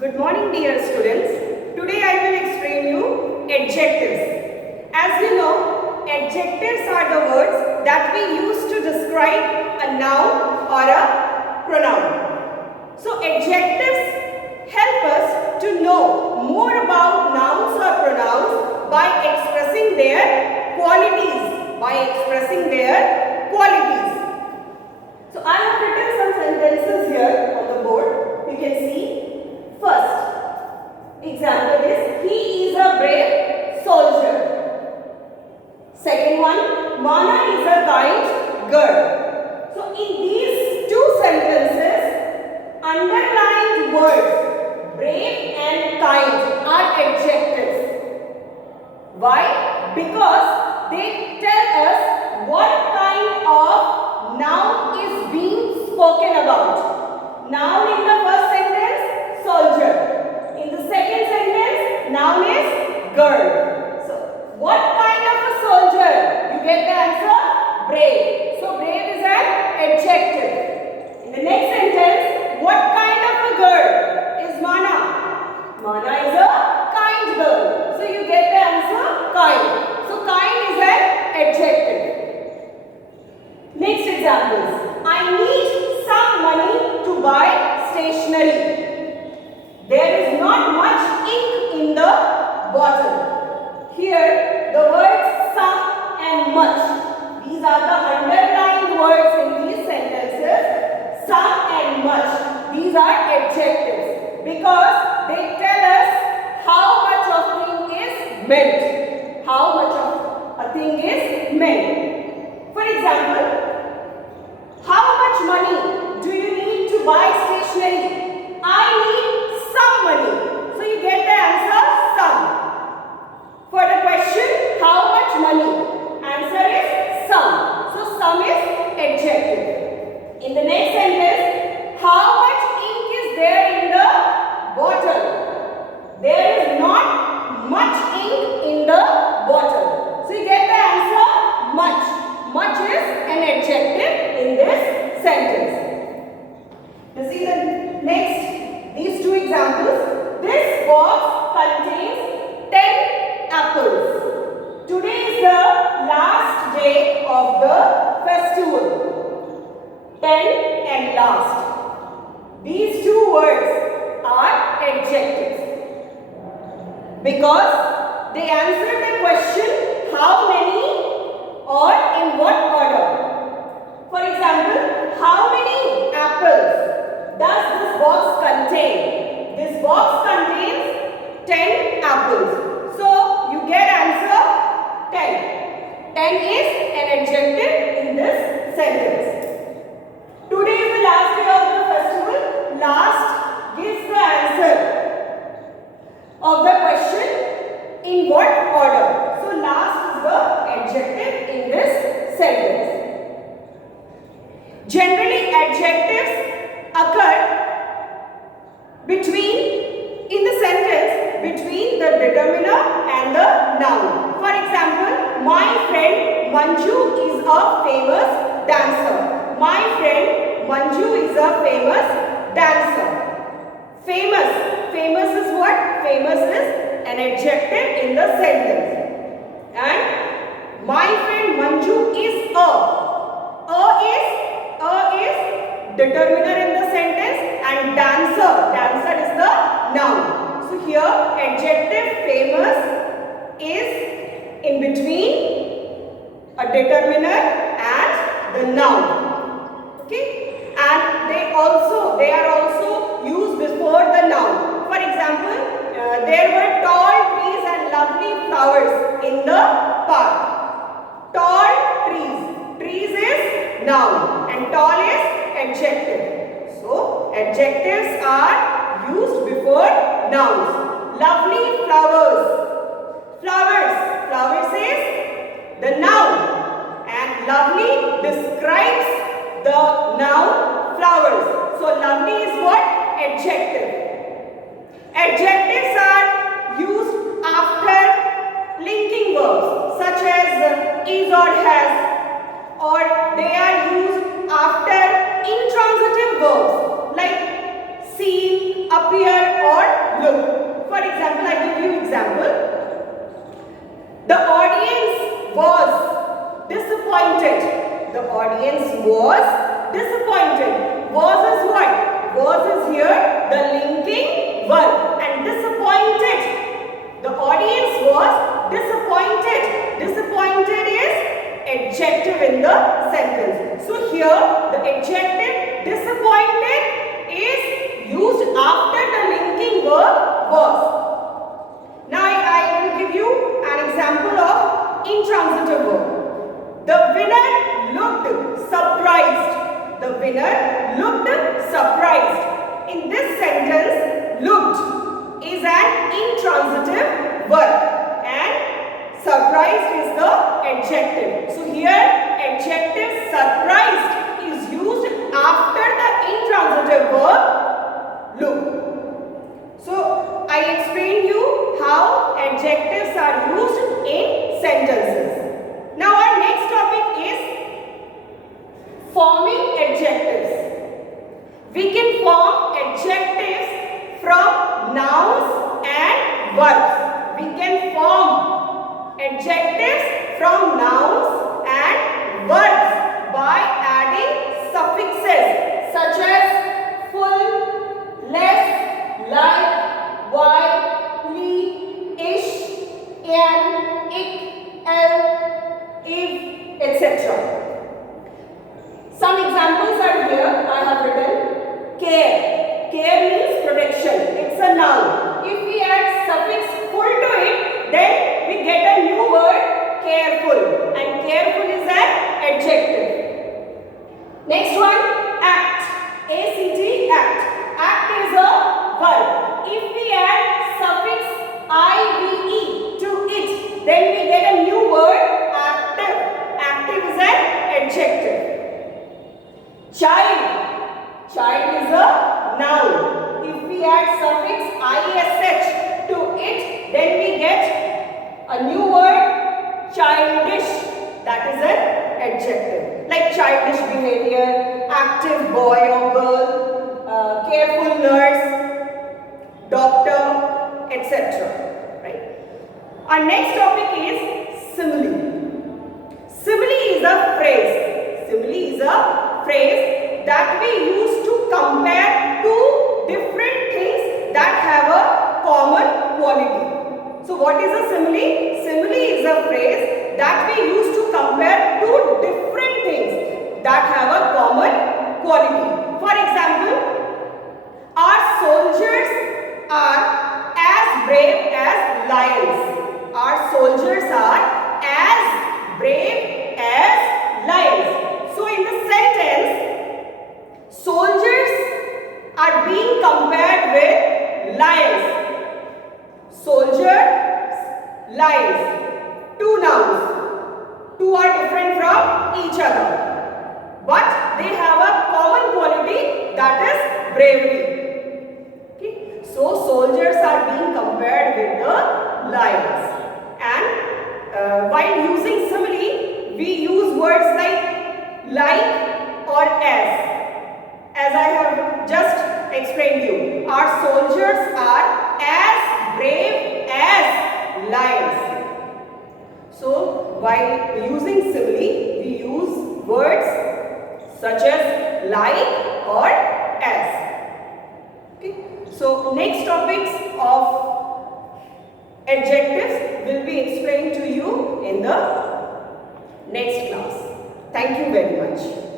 Good morning dear students. Today I will explain you adjectives. As you know, adjectives are the words that we use to describe a noun or a pronoun. So adjectives help us to know more about nouns or pronouns by expressing their qualities. So I have written some sentences here on the board. You can see. First example is, he is a brave soldier. Second one, Mana is a kind girl. So in these two sentences, underlined words brave and kind are adjectives. Why? Because they tell us what kind of noun is being spoken about. Noun in the first sentence, soldier. In the second sentence, noun is girl. So, what kind of a soldier? You get the answer, brave. So, brave is an adjective. In the next sentence, what kind of a girl is Mana? Mana is a kind girl. So, you get the answer, kind. So, kind is an adjective. Next examples. I need some money to buy stationery. There is not much ink in the bottle. Here, the words some and much. These are the underlined words in these sentences. Some and much. These are adjectives because they tell us how much of thing is meant. How much of a thing is meant. For example, how much money do you need to buy stationery? I need some money. So you get the answer, some. For the question, how much money? Answer is some. So some is adjective. In the next sentence, how much ink is there in the bottle? There is not much ink in the bottle. So you get the answer, much. Much is an adjective in this sentence. You see the next, these two examples. This box contains 10 apples. Today is the last day of the festival. 10 and last. These two words are adjectives because they answer the question how many or in what order. For example, how many apples does this box contain? This box contains 10 apples. So, you get answer 10. 10 is an adjective in this sentence. Today is the last day of the festival. Last gives the answer of the question in what order. So, last is the adjective in this sentence. Generally, adjectives occur in the sentence between the determiner and the noun. For example, my friend Manju is a famous dancer. My friend Manju is a famous dancer. Famous is what? Famous is an adjective in the sentence. And my friend Manju is is determiner in the sentence and dancer is the noun. So here adjective famous is in between a determiner and the noun. Okay, and they are also used before the noun. For example, there were tall trees and lovely flowers in the park. Tall trees. Trees is noun and tall is adjective. So, adjectives are used before nouns. Lovely flowers. Flowers is the noun and lovely describes the noun flowers. So, lovely is what? Adjective. Adjectives are used after linking verbs such as is or has, or they are used after intransitive verbs like seem, appear or For example, I give you example. The audience was disappointed. The audience was disappointed. Was is what? Was is here the linking verb, and disappointed. The audience was disappointed. Disappointed is adjective in the sentence. So here the adjective disappointed is used after the linking verb was. Now I will give you an example of intransitive verb. The winner looked surprised. The winner looked surprised. In this sentence, looked is an intransitive verb and surprised is the adjective. So here adjective surprised is used after the intransitive verb look. So I explained you how adjectives are used in sentences. Now our next topic is forming adjectives. We can form adjectives from nouns and verbs. We can form adjectives from nouns and verbs by adding suffixes such as full, less, like, why, li, ish, an, ik, el, if, etc. Some examples are here. I have written care. Care means protection. It's a noun. If we add suffix full to it, then we get a new word careful. And careful is an adjective. Next one, act. A-C-T, act. Act is a verb. If we add suffix I-V-E to it, then we get a new word active. Active is an adjective. Child. Child is a noun. If we add suffix ish to it, then we get a new word childish. That is an adjective. Like childish behavior, active boy or girl, careful nurse, doctor, etc. Right? Our next topic is simile. Simile is a phrase. Simile is a phrase that we use to compare two different things that have a common quality. So what is a simile? Simile is a phrase that we use to compare two different things that have a common quality. For example, our soldiers are as brave as lions. Our soldiers are as brave as lions. So in the sentence, soldiers are being compared with lions. Soldiers, lions. Two nouns. Two are different from each other. But they have a common quality, that is bravery. Okay? So soldiers are being compared with the lions. And while using simile, we use words like or as I have just explained you. Our soldiers are as brave as lions. So while using simile, we use words such as like or as. Okay. So next topics of adjectives will be explained to you in the next class. Thank you very much.